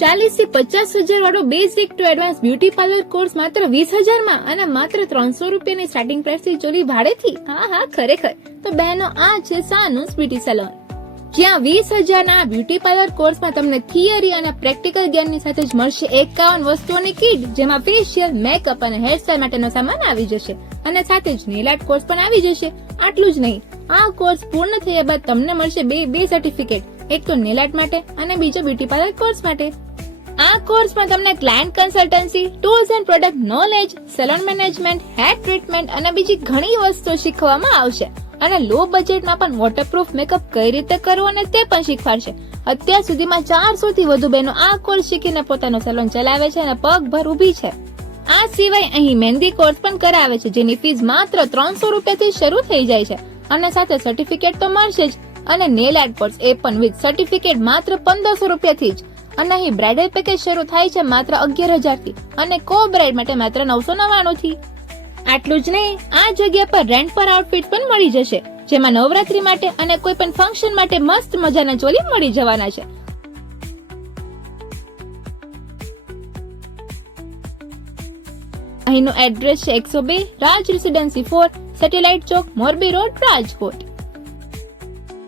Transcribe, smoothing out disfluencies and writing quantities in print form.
40 થી 50,000 વાળો basic to advance beauty parlour course માત્ર 20,000 માં અને માત્ર 300 રૂપિયાની સ્ટાર્ટિંગ પ્રાઇસ થી ચોરી ભાડેથી. હા ખરેખર. તો બહેનો, આ છે સાનુસ બ્યુટી સલોન, જ્યાં 20,000 ના બ્યુટી પાર્લર કોર્સમાં તમને થિયરી અને પ્રેક્ટિકલ જ્ઞાનની સાથે જ મળશે 51 વસ્તુઓની કીટ, જેમાં ફેશિયલ, મેકઅપ અને હેરસ્ટાઇલ માટેનો સામાન આવી જશે અને સાથે જ નેલ આર્ટ કોર્સ પણ આવી જશે. આટલું જ નહીં, આ કોર્સ પૂર્ણ થયા બાદ તમને મળશે બે સર્ટિફિકેટ, એક તો નેલ આર્ટ માટે અને બીજો બ્યુટી પાર્લર કોર્સ માટે. આ કોર્સમાં તમને client consultancy, tools and product knowledge, salon management, hair treatment અને બીજી ઘણી વસ્તુઓ શીખવવામાં આવશે અને લો બજેટમાં પણ વોટરપ્રૂફ મેકઅપ કઈ રીતે કરવો અને તે પણ શીખવાડશે. અત્યાર સુધીમાં 400 થી વધુ બહેનો આ કોર્સ શીખીને પોતાનો સલોન ચલાવે છે અને પગભર ઊભી છે. આ સિવાય અહીં મહેંદી કોર્સ પણ કરાવે છે, જેની ફીસ માત્ર 300 રૂપિયાથી શરૂ થઈ જાય છે અને સાથે સર્ટિફિકેટ તો મળશે જ. અને નેલ આર્ટ કોર્સ એ પણ વિથ સર્ટિફિકેટ માત્ર 1500 રૂપિયાથી જ. અને અહીં બ્રાઇડલ પેકેજ શરૂ થાય છે માત્ર 11,000 થી અને કો બ્રાઇડ માટે માત્ર 999 થી. આટલું જ નહીં, આ જગ્યા પર રેન્ટ પર આઉટફિટ પણ મળી જશે, જેમાં નવરાત્રી માટે અને કોઈ પણ ફંક્શન માટે મસ્ત મજાના ચોલી મળી જવાના છે. અહીંનું એડ્રેસ છે 102 રાજ રેસિડેન્સી 4, સેટેલાઇટ ચોક, મોરબી રોડ, રાજકોટ.